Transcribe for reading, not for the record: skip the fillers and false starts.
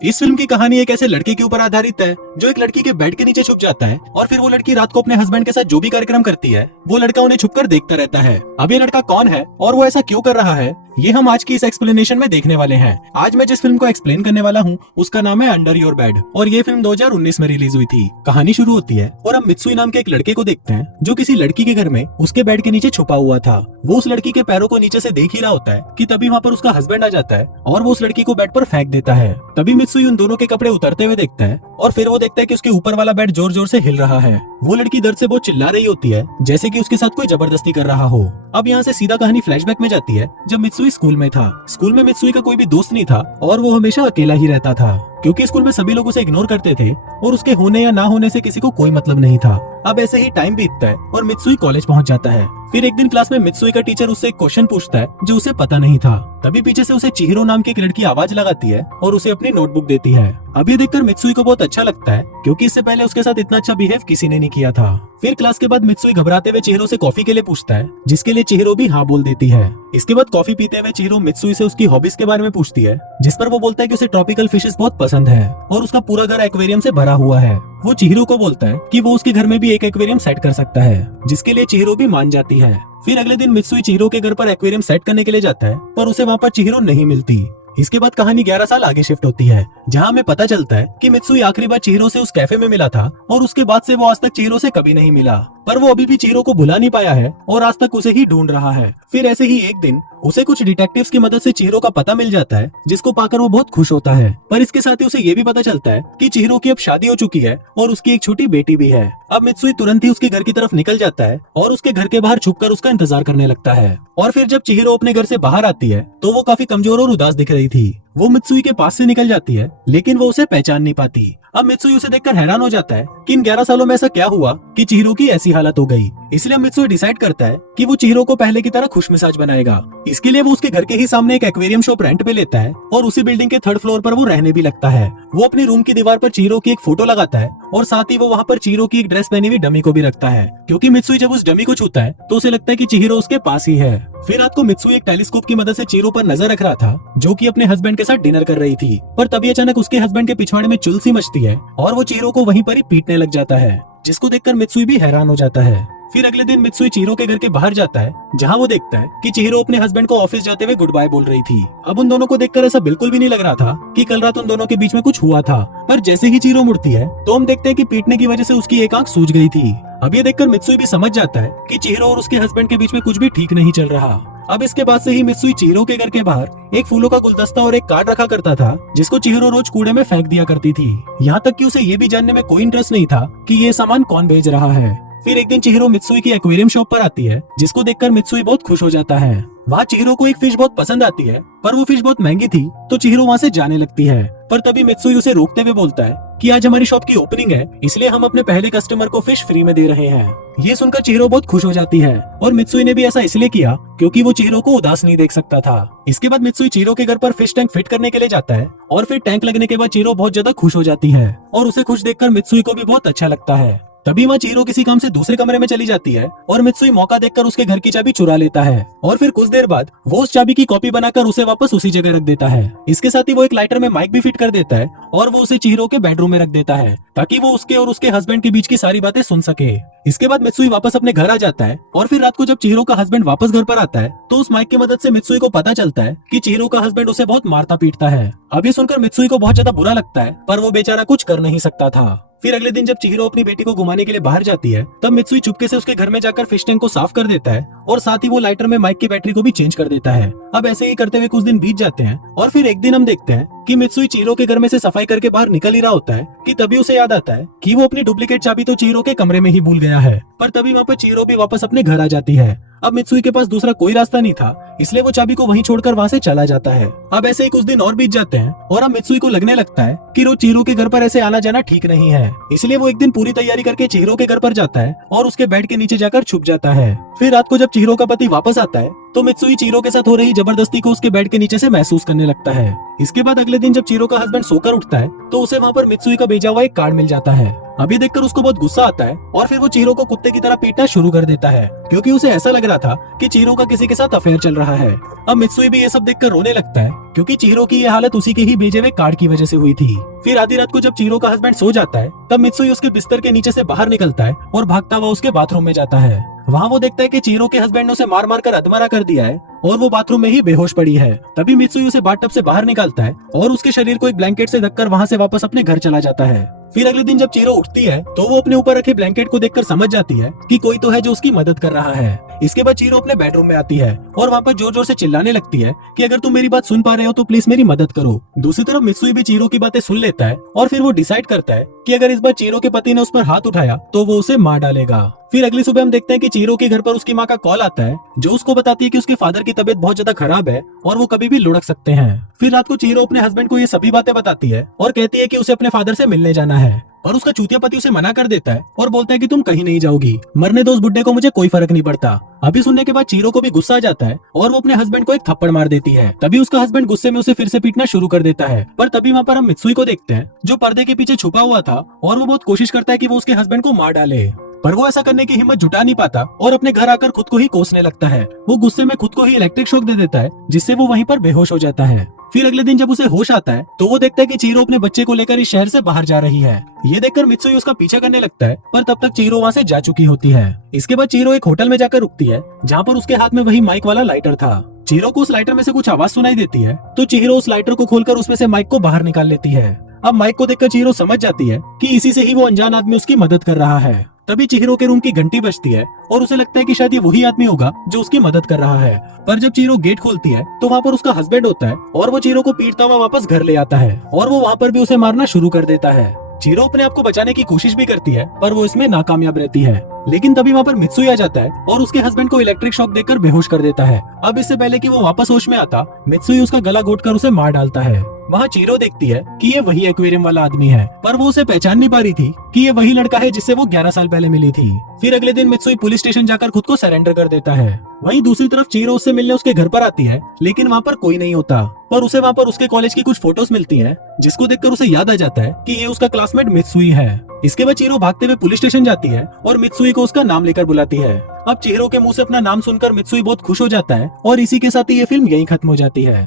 इस फिल्म की कहानी एक ऐसे लड़के के ऊपर आधारित है जो एक लड़की के बेड के नीचे छुप जाता है और फिर वो लड़की रात को अपने हस्बैंड के साथ जो भी कार्यक्रम करती है वो लड़का उन्हें छुपकर देखता रहता है। अब ये लड़का कौन है और वो ऐसा क्यों कर रहा है ये हम आज की इस एक्सप्लेनेशन में देखने वाले हैं। आज मैं जिस फिल्म को एक्सप्लेन करने वाला हूँ उसका नाम है अंडर योर बेड और ये फिल्म 2019 में रिलीज हुई थी। कहानी शुरू होती है और हम मित्सुई नाम के एक लड़के को देखते हैं जो किसी लड़की के घर में उसके बेड के नीचे छुपा हुआ था। वो उस लड़की के पैरों को नीचे से देख ही रहा होता है कि तभी वहाँ पर उसका हस्बैंड आ जाता है और वो उस लड़की को बेड पर फेंक देता है। तभी मित्सुई उन दोनों के कपड़े उतरते हुए देखता है और फिर वो देखता है कि उसके ऊपर वाला बेड जोर जोर से हिल रहा है। वो लड़की दर्द से बहुत चिल्ला रही होती है जैसे कि उसके साथ कोई जबरदस्ती कर रहा हो। अब यहाँ से सीधा कहानी फ्लैशबैक में जाती है जब मित्सुई स्कूल में था। स्कूल में मित्सुई का कोई भी दोस्त नहीं था और वो हमेशा अकेला ही रहता था क्योंकि स्कूल में सभी लोग उसे इग्नोर करते थे और उसके होने या ना होने से किसी को कोई मतलब नहीं था। अब ऐसे ही टाइम बीतता है और मित्सुई कॉलेज पहुंच जाता है। फिर एक दिन क्लास में मित्सुई का टीचर उससे एक क्वेश्चन पूछता है जो उसे पता नहीं था। तभी पीछे से उसे चिहिरो नाम की एक लड़की आवाज लगाती है और उसे अपनी नोटबुक देती है। अब ये देखकर मित्सुई को बहुत अच्छा लगता है क्योंकि इससे पहले उसके साथ इतना अच्छा बिहेव किसी ने नहीं किया था। फिर क्लास के बाद मित्सुई घबराते हुए चिहिरो से कॉफी के लिए पूछता है जिसके लिए चिहिरो भी हाँ बोल देती है। इसके बाद कॉफी पीते हुए चिहिरो मित्सुई से उसकी हॉबीज के बारे में पूछती है जिस पर वो बोलता है कि उसे ट्रॉपिकल फिशेस बहुत पसंद है और उसका पूरा घर एक्वेरियम से भरा हुआ है। वो चिहिरो को बोलता है कि वो उसके घर में भी एक एक्वेरियम सेट कर सकता है जिसके लिए चिहिरो भी मान जाती है। फिर अगले दिन मित्सुई चिहिरो के घर पर एक्वेरियम सेट करने के लिए जाता है पर उसे वहाँ पर चिहिरो नहीं मिलती। इसके बाद कहानी 11 साल आगे शिफ्ट होती है जहाँ हमें पता चलता है कि मित्सुई आखिरी बार चिहिरो से उस कैफे में मिला था और उसके बाद से वो आज तक चिहिरो से कभी नहीं मिला। पर वो अभी भी चिहिरो को भुला नहीं पाया है और आज तक उसे ही ढूंढ रहा है। फिर ऐसे ही एक दिन उसे कुछ डिटेक्टिव्स की मदद से चिहिरो का पता मिल जाता है जिसको पाकर वो बहुत खुश होता है। पर इसके साथ ही उसे ये भी पता चलता है कि चिहिरो की अब शादी हो चुकी है और उसकी एक छोटी बेटी भी है। अब मित्सुई तुरंत ही उसके घर की तरफ निकल जाता है और उसके घर के बाहर छुपकर उसका इंतजार करने लगता है। और फिर जब चिहिरो अपने घर से बाहर आती है तो वो काफी कमजोर और उदास दिख रही थी। वो मित्सुई के पास से निकल जाती है लेकिन वो उसे पहचान नहीं पाती। अब मित्सुई उसे देखकर हैरान हो जाता है कि इन 11 सालों में ऐसा क्या हुआ कि चिहिरो की ऐसी हालत हो गई। इसलिए मित्सुई डिसाइड करता है कि वो चिहिरो को पहले की तरह खुशमिजाज बनाएगा। इसके लिए वो उसके घर के ही सामने एक एक्वेरियम शॉप रेंट पे लेता है और उसी बिल्डिंग के 3rd फ्लोर पर वो रहने भी लगता है। वो अपने रूम की दीवार पर चिहिरो की एक फोटो लगाता है और साथ ही वो वहाँ पर चिहिरो की एक ड्रेस पहनी हुई डमी को भी रखता है क्योंकि मित्सुई जब उस डमी को छूता है तो उसे लगता है कि चिहिरो उसके पास ही है। फिर रात को मित्सुई एक टेलीस्कोप की मदद से चिहिरो पर नजर रख रहा था जो कि अपने हस्बैंड के साथ डिनर कर रही थी। पर तभी अचानक उसके हस्बैंड के पिछवाड़े में चुल सी मचती है और वो चिहिरो को वहीं पर ही पीटने लग जाता है जिसको देखकर मित्सुई भी हैरान हो जाता है। फिर अगले दिन मित्सुई चिहिरो के घर के बाहर जाता है जहाँ वो देखता है कि चिहिरो अपने हस्बैंड को ऑफिस जाते हुए गुड बाय बोल रही थी। अब उन दोनों को देखकर ऐसा बिल्कुल भी नहीं लग रहा था कि कल रात उन दोनों के बीच में कुछ हुआ था। पर जैसे ही चिहिरो मुड़ती है तो हम देखते हैं कि पीटने की वजह से उसकी एक आंख सूज गई थी। अब ये देखकर मित्सुई भी समझ जाता है कि चिहिरो और उसके हस्बैंड के बीच में कुछ भी ठीक नहीं चल रहा। अब इसके बाद से ही मित्सुई चिहिरो के घर के बाहर एक फूलों का गुलदस्ता और एक कार्ड रखा करता था जिसको चिहिरो रोज कूड़े में फेंक दिया करती थी। यहाँ तक कि उसे ये भी जानने में कोई इंटरेस्ट नहीं था कि ये सामान कौन भेज रहा है। फिर एक दिन चिहिरो मित्सुई की एक्वेरियम शॉप पर आती है जिसको देखकर मित्सुई बहुत खुश हो जाता है। वहाँ चिहिरो को एक फिश बहुत पसंद आती है पर वो फिश बहुत महंगी थी तो चिहिरो वहाँ से जाने लगती है। पर तभी मित्सुई उसे रोकते हुए बोलता है कि आज हमारी शॉप की ओपनिंग है इसलिए हम अपने पहले कस्टमर को फिश फ्री में दे रहे हैं। ये सुनकर चिहिरो बहुत खुश हो जाती है और मित्सुई ने भी ऐसा इसलिए किया क्योंकि वो चिहिरो को उदास नहीं देख सकता था। इसके बाद मित्सुई चिहिरो के घर पर फिश टैंक फिट करने के लिए जाता है और फिर टैंक लगने के बाद चिहिरो बहुत ज्यादा खुश हो जाती है और उसे खुश देखकर मित्सुई को भी बहुत अच्छा लगता है। तभी वहाँ चिहिरो किसी काम से दूसरे कमरे में चली जाती है और मित्सुई मौका देखकर उसके घर की चाबी चुरा लेता है और फिर कुछ देर बाद वो उस चाबी की कॉपी बनाकर उसे वापस उसी जगह रख देता है। इसके साथ ही वो एक लाइटर में माइक भी फिट कर देता है और वो उसे चिहिरो के बेडरूम में रख देता है ताकि वो उसके और उसके हस्बैंड के बीच की सारी बातें सुन सके। इसके बाद मित्सुई वापस अपने घर आ जाता है और फिर रात को जब चिहिरो का हस्बैंड वापस घर पर आता है तो उस माइक की मदद से मित्सुई को पता चलता है कि चिहिरो का हस्बैंड उसे बहुत मारता पीटता है। अब ये सुनकर मित्सुई को बहुत ज्यादा बुरा लगता है पर वो बेचारा कुछ कर नहीं सकता था। फिर अगले दिन जब चिहिरो अपनी बेटी को घुमाने के लिए बाहर जाती है तब मित्सुई चुपके से उसके घर में जाकर फिश टैंक को साफ कर देता है और साथ ही वो लाइटर में माइक की बैटरी को भी चेंज कर देता है। अब ऐसे ही करते हुए कुछ दिन बीत जाते हैं और फिर एक दिन हम देखते हैं कि मित्सुई चिहिरो के घर में से सफाई करके बाहर निकल ही रहा होता है कि तभी उसे याद आता है कि वो अपनी डुप्लीकेट चाबी तो चिहिरो के कमरे में ही भूल गया है। पर तभी वहाँ पर चिहिरो भी वापस अपने घर आ जाती है। अब मित्सुई के पास दूसरा कोई रास्ता नहीं था इसलिए वो चाबी को वहीं छोड़कर वहाँ से चला जाता है। अब ऐसे ही कुछ दिन और बीत जाते हैं और अब मित्सुई को लगने लगता है कि रोज चिहिरो के घर पर ऐसे आना जाना ठीक नहीं है। इसलिए वो एक दिन पूरी तैयारी करके चिहिरो के घर पर जाता है और उसके बेड के नीचे जाकर छुप जाता है। फिर रात को जब चिहिरो का पति वापस आता है तो मित्सुई चिहिरो के साथ हो रही जबरदस्ती को उसके बेड के नीचे से महसूस करने लगता है। इसके बाद अगले दिन जब चिहिरो का हस्बैंड सोकर उठता है तो उसे वहाँ पर मित्सुई का भेजा हुआ एक कार्ड मिल जाता है। अभी देखकर उसको बहुत गुस्सा आता है और फिर वो चीरो को कुत्ते की तरह पीटना शुरू कर देता है, क्योंकि उसे ऐसा लग रहा था कि चीरो का किसी के साथ अफेयर चल रहा है। अब मित्सुई भी ये सब देखकर रोने लगता है, क्योंकि चीरो की ये हालत उसी के ही भेजे हुए कार्ड की वजह से हुई थी। फिर आधी रात को जब चीरो का हस्बैंड सो जाता है, तब मित्सुई उसके बिस्तर के नीचे से बाहर निकलता है और भागता हुआ उसके बाथरूम में जाता है। वहाँ वो देखता है कि चीरो के हस्बैंड ने उसे मार मार कर अधमरा कर दिया है और वो बाथरूम में ही बेहोश पड़ी है। तभी मित्सुई उसे बाथटब से बाहर निकालता है और उसके शरीर को एक ब्लैंकेट से ढककर वहाँ से वापस अपने घर चला जाता है। फिर अगले दिन जब चीरो उठती है तो वो अपने ऊपर रखे ब्लैंकेट को देखकर समझ जाती है कि कोई तो है जो उसकी मदद कर रहा है। इसके बाद चीरो अपने बेडरूम में आती है और वहाँ पर जोर जोर से चिल्लाने लगती है कि अगर तुम मेरी बात सुन पा रहे हो तो प्लीज मेरी मदद करो। दूसरी तरफ मित्सुई भी चीरो की बातें सुन लेता है और फिर वो डिसाइड करता है कि अगर इस बार चीरो के पति ने उस पर हाथ उठाया तो वो उसे मार डालेगा। फिर अगली सुबह हम देखते हैं कि चीरो के घर पर उसकी माँ का कॉल आता है, जो उसको बताती है कि उसके फादर की तबीयत बहुत ज्यादा खराब है और वो कभी भी लुढ़क सकते हैं। फिर रात को चीरो अपने हस्बैंड को ये सभी बातें बताती है और कहती है कि उसे अपने फादर से मिलने जाना है, और उसका चूतिया पति उसे मना कर देता है और बोलता है कि तुम कहीं नहीं जाओगी, मरने दो उस बुड्ढे को, मुझे कोई फर्क नहीं पड़ता। अभी सुनने के बाद चीरो को भी गुस्सा आ जाता है और वो अपने हस्बैंड को एक थप्पड़ मार देती है। तभी उसका हस्बैंड गुस्से में उसे फिर से पीटना शुरू कर देता है, पर तभी वहाँ पर हम मित्सुई को देखते हैं जो पर्दे के पीछे छुपा हुआ था और वो बहुत कोशिश करता है कि वो उसके हस्बैंड को मार डाले, पर वो ऐसा करने की हिम्मत जुटा नहीं पाता और अपने घर आकर खुद को ही कोसने लगता है। वो गुस्से में खुद को ही इलेक्ट्रिक शॉक दे देता है, जिससे वो वहीं पर बेहोश हो जाता है। फिर अगले दिन जब उसे होश आता है तो वो देखता है कि चीरो अपने बच्चे को लेकर इस शहर से बाहर जा रही है। ये देखकर मित्सुई उसका पीछा करने लगता है, पर तब तक चीरो वहाँ से जा चुकी होती है। इसके बाद चीरो एक होटल में जाकर रुकती है, जहाँ पर उसके हाथ में वही माइक वाला लाइटर था। चीरो को उस लाइटर में से कुछ आवाज सुनाई देती है, तो चीरो उस लाइटर को खोलकर उसमें से माइक को बाहर निकाल लेती है। अब माइक को देखकर चीरो समझ जाती है कि इसी से ही वो अनजान आदमी उसकी मदद कर रहा है। तभी चीरो के रूम की घंटी बजती है और उसे लगता है कि शायद ये वही आदमी होगा जो उसकी मदद कर रहा है। पर जब चीरो गेट खोलती है तो वहाँ पर उसका हस्बैंड होता है और वो चीरो को पीटता हुआ वापस घर ले आता है और वो वहाँ पर भी उसे मारना शुरू कर देता है। चीरो अपने आप को बचाने की कोशिश भी करती है, पर वो इसमें नाकामयाब रहती है। लेकिन तभी वहाँ पर मित्सुई आ जाता है और उसके हस्बैंड को इलेक्ट्रिक शॉक देकर बेहोश कर देता है। अब इससे पहले कि वो वापस होश में आता, मित्सुई उसका गला घोटकर उसे मार डालता है। वहाँ चीरो देखती है कि ये वही एक्वेरियम वाला आदमी है, पर वो उसे पहचान नहीं पा रही थी कि ये वही लड़का है जिससे वो 11 साल पहले मिली थी। फिर अगले दिन मित्सुई पुलिस स्टेशन जाकर खुद को सरेंडर कर देता है। वहीं दूसरी तरफ चीरो उससे मिलने उसके घर पर आती है, लेकिन वहाँ पर कोई नहीं होता, पर उसे वहाँ पर उसके कॉलेज की कुछ फोटोज मिलती हैं, जिसको देखकर उसे याद आ जाता है कि ये उसका क्लासमेट मित्सुई है। इसके बाद चीरो भागते हुए पुलिस स्टेशन जाती है और मित्सुई को उसका नाम लेकर बुलाती है। अब चीरो के मुंह से अपना नाम सुनकर मित्सुई बहुत खुश हो जाता है और इसी के साथ ही ये फिल्म यहीं खत्म हो जाती है।